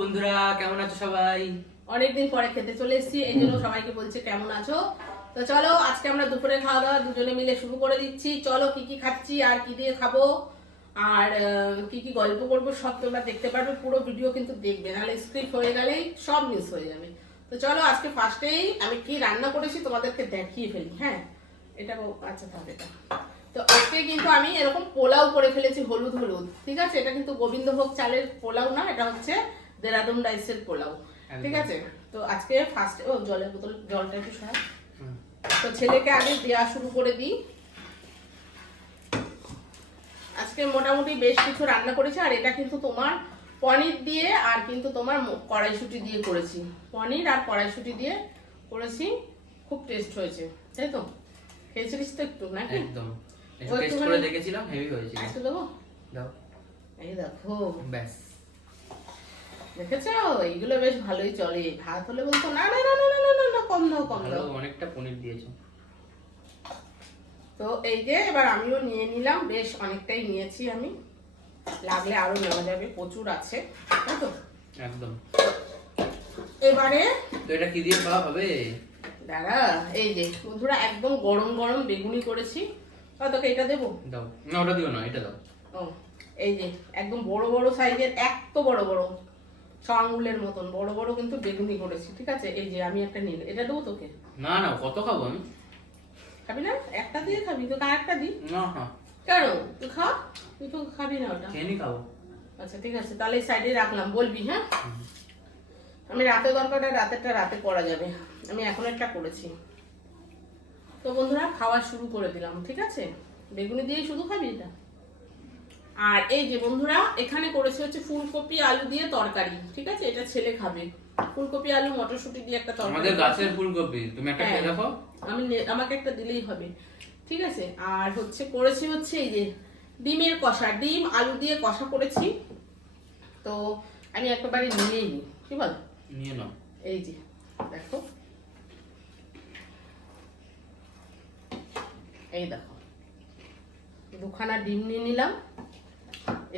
বন্ধুরা, কেমন আছো সবাই? অনেকদিন পরে খেতে চলে এসেছি, এই জন্য সবাইকে বলছি কেমন আছো। তো চলো আজকে আমরা দুপুরে খাওয়া দাওয়া দুজনে মিলে শুরু করে দিচ্ছি। চলো কি কি খাচ্ছি আর কি দিয়ে খাবো আর কি কি গল্প করবো সব তোমরা দেখতে পারবে। পুরো ভিডিও কিন্তু দেখবে, নাহলে স্ক্রিপ্ট হয়ে গেলেই সব মিস হয়ে যাবে। তো চলো আজকে ফার্স্টেই আমি কি রান্না করেছি তোমাদেরকে দেখিয়ে ফেলি। হ্যাঁ, এটা আচ্ছা তাহলে এটা তো আজকে কিন্তু আমি এরকম পোলাও করে ফেলেছি, হলুদ হলুদ। ঠিক আছে, এটা কিন্তু গোবিন্দভোগ চালের পোলাও না, এটা হচ্ছে দেরাদুন রাইসের পোলাও। ঠিক আছে, তো আজকে ফার্স্টে জলের বোতল, জলটা একটু সরা। তো ছেলেকে আগে দেওয়া শুরু করে দিই। আজকে মোটামুটি বেশ কিছু রান্না করেছি, আর এটা কিন্তু তোমার পনির দিয়ে আর কিন্তু তোমার কড়াইশুঁটি দিয়ে করেছি। পনির আর কড়াইশুঁটি দিয়ে করেছি, খুব টেস্ট হয়েছে। তাই তো, খেয়েছিলিস তো একটু নাকি? একদম একটু টেস্ট করে দেখেছিলাম, হেভি হয়েছিল। একটু দেবো, দাও। এই দেখো, ব্যাস, দেখেছো এইগুলো বেশ ভালোই চলে। ভাত হলে বলতো না না না না না না না না, কম দাও কম ভালো, দাও। অনেকটা পনির দিয়েছো। তো এই যে এবার আমিও নিয়ে নিলাম, বেশ অনেকটাই নিয়েছি আমি, লাগলে আরো নেওয়া যাবে, প্রচুর আছে। তাই তো, একদম। এবারে তো এটা কি দিয়ে খাওয়া হবে? দাঁড়া, এই যে বন্ধুরা একদম গরম গরম বেগুনি করেছি। তোকে এটা দেবো? দাও না, ওটা দিও না, এটা দাও। ও, এই যে একদম বড় বড় সাইজের, এত বড় বড়, ছ আঙ্গুলের মতন বড় বড় কিন্তু বেগুনি করেছি। ঠিক আছে, এই যে আমি একটা নিলে, এটা দেবো তোকে? না না, কত খাবো আমি? খাবি না? একটা দিয়ে খাবি? তোকে আরেকটা দিই? না হ্যাঁ, কেন, তুই খা, তুই তো খাবি না ওটা। খেয়ে নি খাবো। আচ্ছা ঠিক আছে, তাহলে এই সাইডে রাখলাম, বলবি। হ্যাঁ, আমি রাতে দরকারটা রাতেরটা রাতে করা যাবে, আমি এখন একটা করেছি। তো বন্ধুরা খাওয়া শুরু করে দিলাম। ঠিক আছে, বেগুনি দিয়ে শুধু খাবি এটা? আর এই যে বন্ধুরা এখানে করেছে হচ্ছে ফুলকপি আলু দিয়ে তরকারি। ঠিক আছে, এটা ছেলে খাবে, ফুলকপি আলু মটরশুঁটি দিয়ে একটা তরকারি। আমাদের গাছের ফুলকপি, তুমি একটা হ্যাঁ, খেয়ে দেখো। আমাকে একটা দিলেই হবে। ঠিক আছে, আর হচ্ছে করেছি হচ্ছে এই যে ডিমের কষা, ডিম আলু দিয়ে কষা করেছি। তো আমি একেবারে নিয়েই নিই, কি বল? নিয়ে নাও। এই যে দেখো, এই দেখো, দুখানা ডিম নিয়ে নিলাম,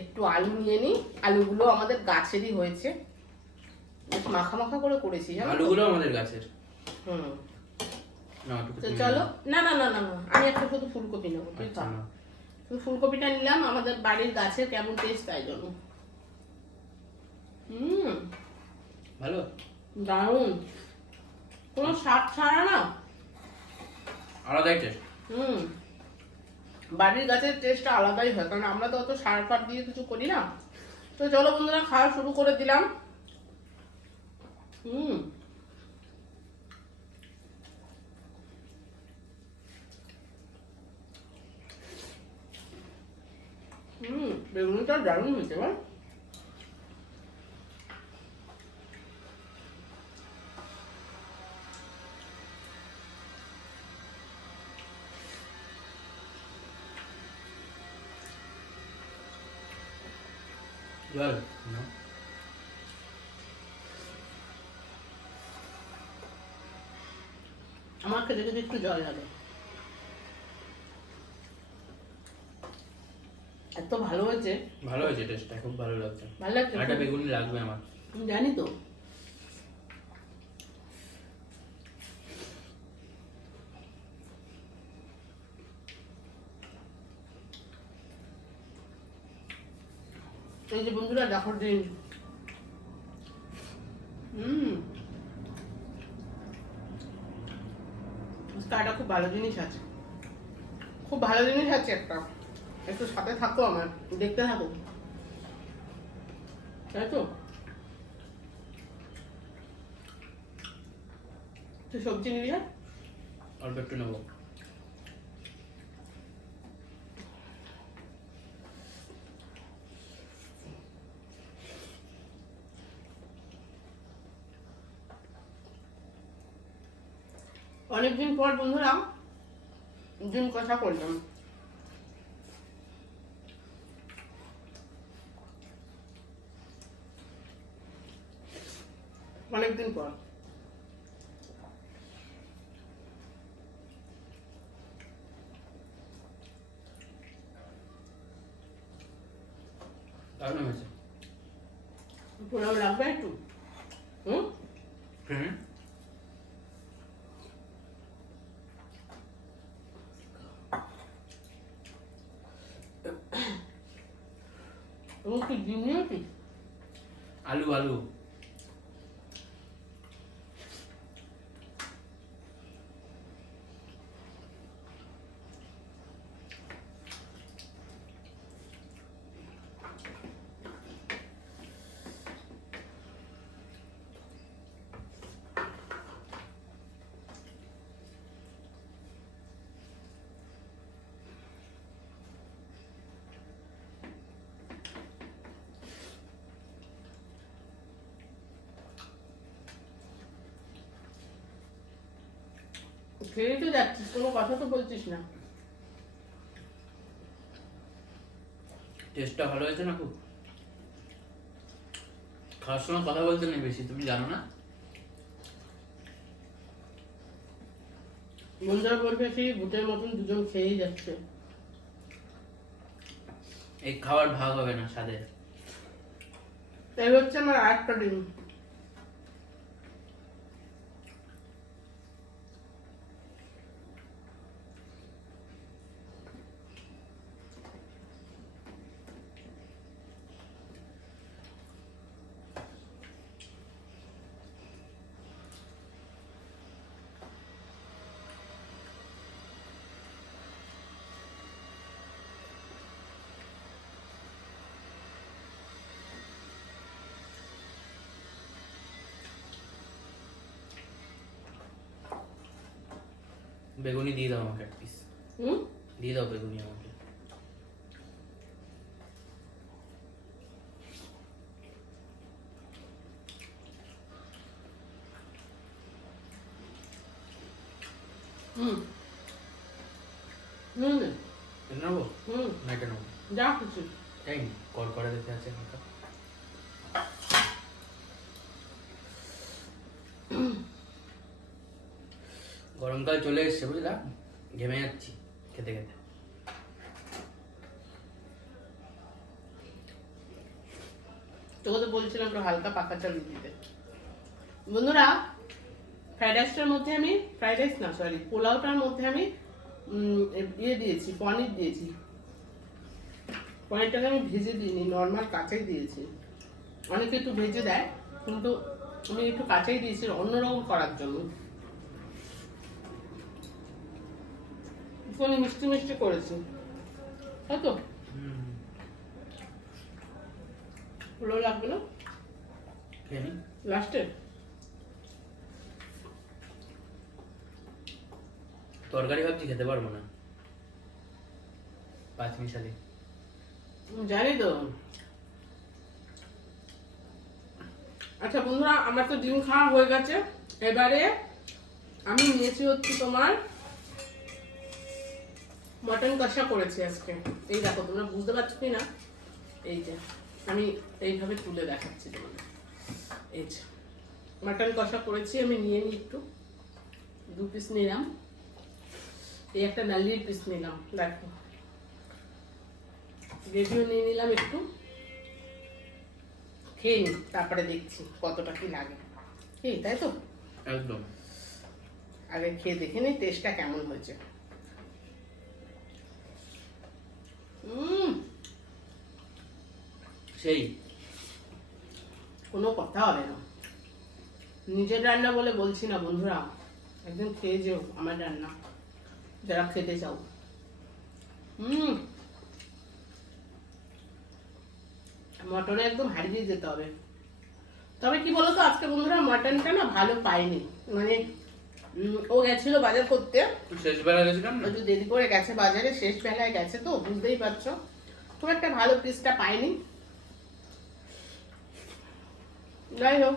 একটু আলু নিয়ে নিই। আলুগুলো আমাদের গাছেরই হয়েছে, বেশ মাখা মাখা করে করেছি জানো তো? আলুগুলো আমাদের গাছের। হুম, না একটু তো চলো, না না না না না, আমি একটা শুধু ফুলকপি নেবো, তুই খা। শুধু ফুলকপিটা নিলাম, আমাদের বাড়ির গাছের, কেমন টেস্ট তাই জন্য। ভালো, দারুণ, কোনো স্বাদ ছাড়া না, আলাদাই টেস্ট। বাড়ির গাছের টেস্টটা আলাদাই হয়, কারণ আমরা তো অত সার ফার দিয়ে কিছু করি না। তো চলো বন্ধুরা, খাওয়া শুরু করে দিলাম। বেগুনিটা দারুণ হয়েছে বল। জল না, আমার খেতে খেতে একটু জল লাগে, এত ভালো হয়েছে। ভালো হয়েছে, টেস্টটা খুব ভালো লাগছে। ভালো লাগছে, একটা বেগুনি লাগবে আমার। জানি তো। এই যে বন্ধুরা দেখো ডিম, এটা খুব ভালো জিনিস আছে, খুব ভালো জিনিস আছে একটা, একটু সাথে থাকো, আমার দেখতে থাকো। তাই তো, তুই সবজি নিবি না? অল্প একটু নেবো। অনেকদিন পর বন্ধুরা ডিম কষা করলাম। অনেকদিন পর। দারুণ হয়েছে। পোলাও লাগবে একটু। হুম, হ্যাঁ এবং কি ডিম নিয়েছি? আলু আলু খেয়ে তো যাচ্ছিস, কোনো কথা তো বলছিস না। টেস্টটা ভালো হয়েছে না খুব? খাওয়ার সময় কথা বলতে নেই বেশি, তুমি জানো না? বন্ধুরা বলবে সেই ভূতের মতন দুজন খেয়েই যাচ্ছে। এই খাবার ভাগ হবে না স্বাদে। এই হচ্ছে আমার আরেকটা ডিম। বেগুনি দিয়ে দাও আমাকে এক পিস। হুম, দিয়ে দাও বেগুনি আমাকে। হুম, হুম, এটা নেবো হুম, না এটা নেবো? যা খুশি। তাই কর করে দিতে আছে হালকা। গরমকাল চলে এসছে বুঝলা, ঘেমে যাচ্ছি খেতে খেতে। তোকে তো বলছিলাম একটু হালকা পাকা চাল দিতে। বন্ধুরা, ফ্রাইড রাইসটার মধ্যে আমি, ফ্রাইড রাইস না সরি, পোলাওটার মধ্যে আমি ইয়ে দিয়েছি, পনির দিয়েছি। পনিরটাকে আমি ভেজে দিইনি, নর্মাল কাঁচাই দিয়েছি। অনেকে একটু ভেজে দেয়, কিন্তু আমি একটু কাঁচাই দিয়েছি অন্যরকম করার জন্য। একটুখানি মিষ্টি মিষ্টি করেছি, তাই তো? ভালো লাগবে না খেয়ে নি। লাস্টে? তরকারি ভাবছি খেতে পারবো না, 5 মিশালি। জানি তো। আচ্ছা বন্ধুরা, আমার তো ডিম খাওয়া হয়ে গেছে। এবারে আমি নিয়েছি হচ্ছে তোমার মটন কষা করেছি আজকে। এই দেখো, তোমরা বুঝতে পারছো কি না? এই যে আমি এইভাবে তুলে দেখাচ্ছি তোমাদের। এই যে মটন কষা করেছি, আমি নিয়ে নিই একটু, 2 পিস নিলাম। এই একটা নালির পিস নিলাম, দেখো গ্রেভিও নিয়ে নিলাম একটু। খেয়ে নি, তারপরে দেখছি কতটা কি লাগে। এই তাই তো, একদম। আগে খেয়ে দেখে নিই টেস্টটা কেমন হয়েছে। সেই কোনো কথা হবে না। নিজের রান্না বলে বলছি না বন্ধুরা, একদিন খেয়ে যেও আমার রান্না, যারা খেতে চাও। মটনে একদম হারিয়ে যেতে হবে। তবে কি বলতো, আজকে বন্ধুরা মটনটা না ভালো পাইনি। মানে ও গেছিল বাজার করতে, শেষ বেলা গেছিলাম না, একটু দেরি করে গেছে বাজারে, শেষ বেলায় গেছে তো বুঝতেই পারছো, খুব একটা ভালো পিসটা পাইনি। যাই হোক,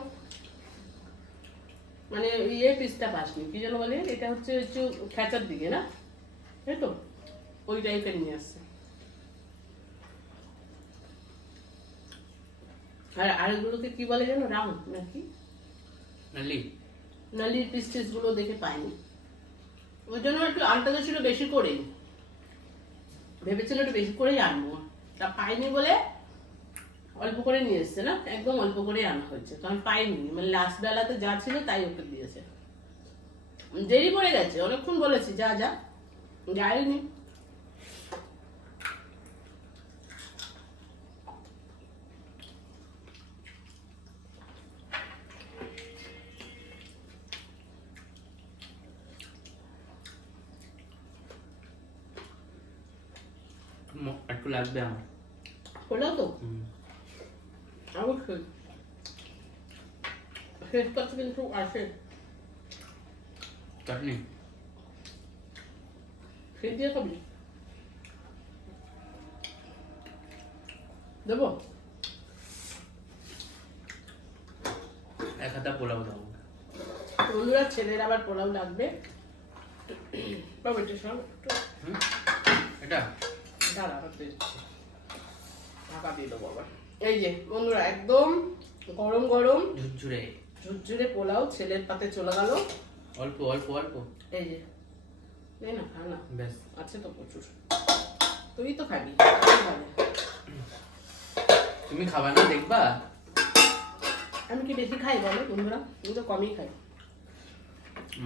মানে ইয়ে পিসটা পাসনি, কি যেন বলে, এটা হচ্ছে একটু খেঁচার দিকে না, এই তো ওই টাইপের নিয়ে আসছে। আর আরেকগুলোকে কি বলে যেন, রাউন্ড নাকি নালি নালির পিস টিস গুলো দেখে পাইনি, ওই জন্য একটু আনতে ছিল বেশি করে, ভেবেছিল একটু বেশি করেই আনবো, তা পাইনি বলে অল্প করে নিয়ে এসছে না, একদম অল্প করে আনা হয়েছে, কারণ পাইনি, মানে লাস্ট বেলাতে যা ছিল তাই ওকে দিয়েছে। দেরি পড়ে গেছে, অনেকক্ষণ বলেছি যা যা, যায়নি। একটু লাগবে আমার। হলো তো অবশ্যই, শেষ কথা কিন্তু আসে। চাটনি সে দিয়ে খাবি, দেবো? এক হাতা পোলাও দাও। বন্ধুরা, ছেলের আবার পোলাও লাগবে। বাবা এটা সব এটা দাঁড়া, ঢাকা দিয়ে দেবো আবার। এই যে বন্ধুরা, একদম গরম গরম ঝুরঝুরে ঝুরঝুরে পোলাও ছেলের পাতে চলে গেল। অল্প অল্প অল্প। এই যে, এই না খা না, ব্যাস আছে তো প্রচুর, তুই তো খাবি। তুমি খাবা না, দেখবা? আমি কি বেশি খাই বলো বন্ধুরা? আমি তো কমই খাই।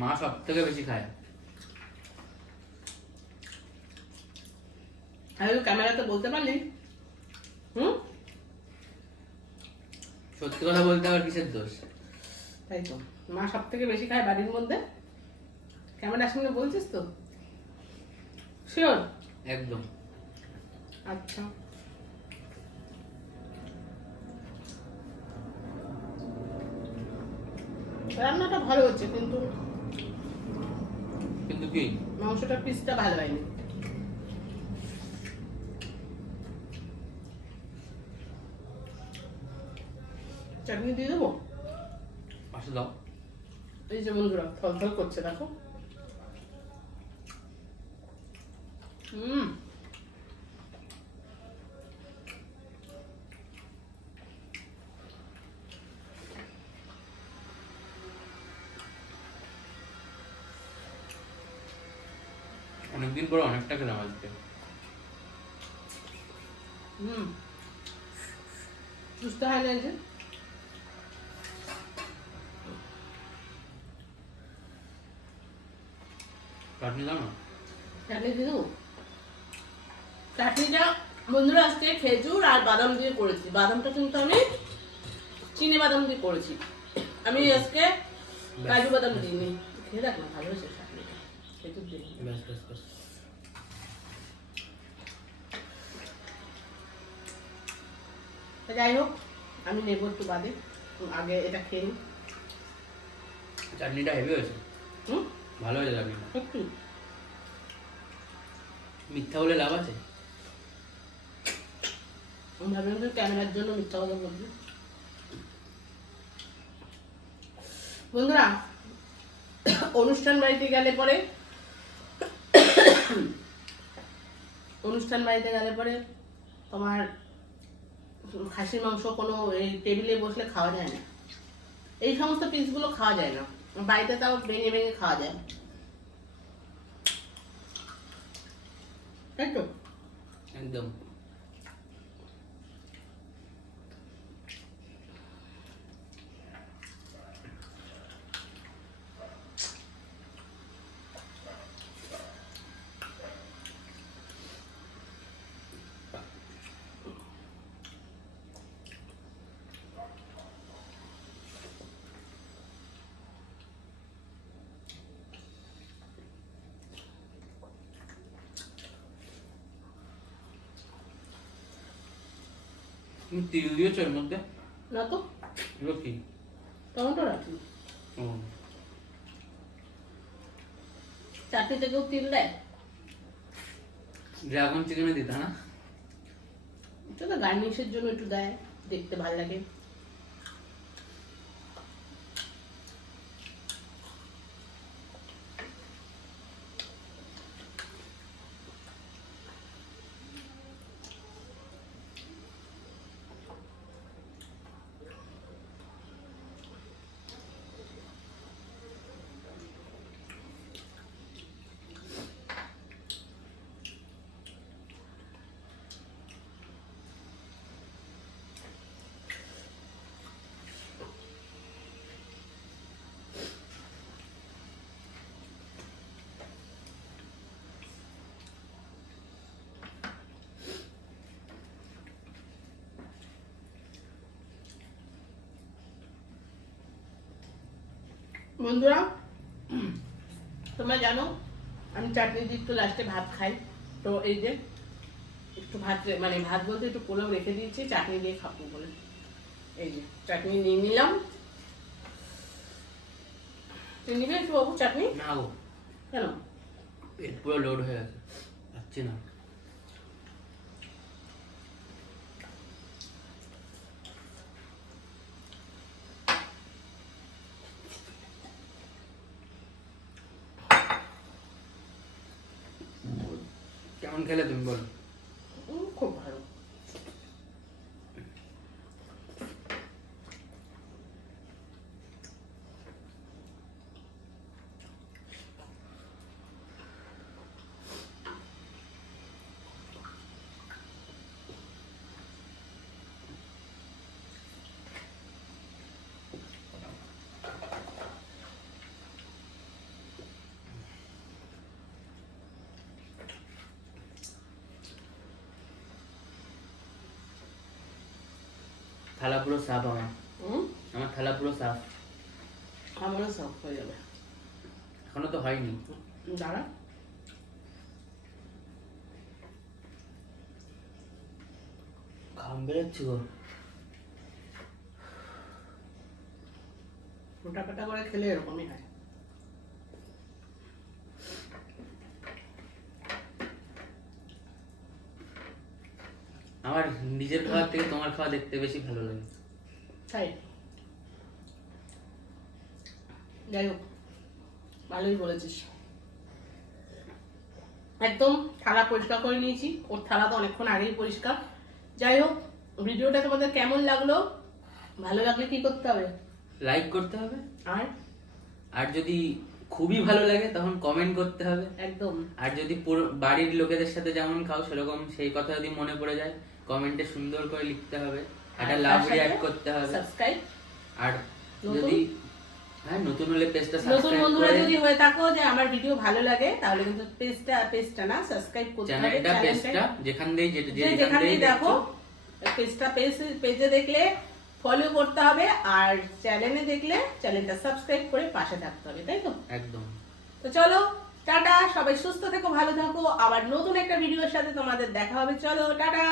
মা সব থেকে বেশি খায়। আমি ক্যামেরাতে বলতে পারলি? সত্যি কথা বলতে আবার কিসের দোষ? তাই তো, মা সব থেকে বেশি খায় বাড়ির মধ্যে। ক্যামেরার সঙ্গে বলছিস তো? শিওর? একদম। আচ্ছা, রান্নাটা ভালো হচ্ছে, কিন্তু কিন্তু কি মাংসটা পিসটা ভালো হয়নি। চাটনি দিয়ে দেবো? পাশে দাও। এই যে বন্ধুরা, থলথল করছে দেখো। অনেকদিন পরে অনেকটা খেলাম আজকে। বুঝতে হয় না যে চাটনি দাও না। চাটনি দিয়ে দেবো? চাটনিটা বন্ধুরা আজকে খেজুর আর বাদাম দিয়ে করেছি। বাদামটা কিন্তু আমি চিনি বাদাম দিয়ে করেছি, আমি আজকে কাজু বাদাম দিইনি। খেয়ে দেখ না, ভালো হয়েছে চাটনিটা, খেজুর দিই। ব্যাস ব্যাস ব্যাস। যাই হোক, আমি নেবো একটু বাদে, আগে এটা খেয়ে নিই। চাটনিটা হেভি হয়েছে। ভালো হয়েছে চাটনিটা। একটু মিথ্যা বলে লাভ আছে? আমি ভাবলাম যে ক্যামেরার জন্য মিথ্যা কথা বলবি। বন্ধুরা, অনুষ্ঠান বাড়িতে গেলে পরে তোমার খাসির মাংস কোনো এই টেবিলে বসলে খাওয়া যায় না, এই সমস্ত পিসগুলো খাওয়া যায় না। বাড়িতে তাও ভেঙে ভেঙে খাওয়া যায়, তাই তো? একদম। তুমি তিল দিয়েছো এর মধ্যে? না তো, এগুলো কি? টমেটো রাখি। ও, চাটনিতে কেউ তিল দেয়? ড্রাগন চিকেনে দিতা না? এটা তো গার্নিশের জন্য একটু দেয়, দেখতে ভালো লাগে। বন্ধুরা তোমরা জানো আমি চাটনি দিয়ে একটু লাস্টে ভাত খাই, তো এই যে একটু ভাত মানে ভাত বলতে একটু পোলাও রেখে দিয়েছি চাটনি দিয়ে খাবো বলে। এই যে চাটনি নিয়ে নিলাম। তুই নিবি একটু বাবু চাটনি? না গো, কেন? পেট পুরো লোড হয়ে গেছে, পাচ্ছি না। কেমন খেলে তুমি বলো? খুব ভালো। থালা পুরো সাফ আমার, আমার থালা পুরো সাফ। আমারও সব হয়ে যাবে, এখনো তো হয়নি। দাঁড়া। ঘাম বেরোচ্ছে গো। মোটা কাটা করে খেলে এরকমই হয়। আমার নিজের খাবার থেকে তোমার খাওয়া দেখতে বেশি ভালো লাগে। তাই যাই হোক, ভালোই বলেছিস। একদম থালা পরিষ্কার করে নিয়েছি, ওর থালা তো অনেকক্ষণ আগেই পরিষ্কার। যাই হোক, ভিডিওটা তোমাদের কেমন লাগলো? ভালো লাগলে কি করতে হবে? লাইক করতে হবে, আর আর যদি খুবই ভালো লাগে তখন কমেন্ট করতে হবে একদম। আর যদি পুরো বাড়ির লোকেদের সাথে যেমন খাও সেরকম সেই কথা যদি মনে পড়ে যায় কমেন্টে সুন্দর করে লিখতে হবে, একটা লাভ রিঅ্যাক্ট করতে হবে। সাবস্ক্রাইব। আর যদি হ্যাঁ নতুন হলে পেজটা নতুন সাবস্ক্রাইব বন্ধুরা করে যদি হয়ে থাকো যে আমার ভিডিও ভালো লাগে তাহলে কিন্তু পেজটা না সাবস্ক্রাইব করতে হবে। পেজটা যেখান দিয়ে যেখান দিয়ে দেখো পেজে দেখলে ফলো করতে হবে, আর চ্যানেলে দেখলে চ্যানেলটা সাবস্ক্রাইব করে পাশে থাকতে হবে, তাই তো? একদম। তো চলো টাটা, সবাই সুস্থ থেকো, ভালো থাকো, আবার নতুন একটা ভিডিওর সাথে তোমাদের দেখা হবে। চলো টাটা।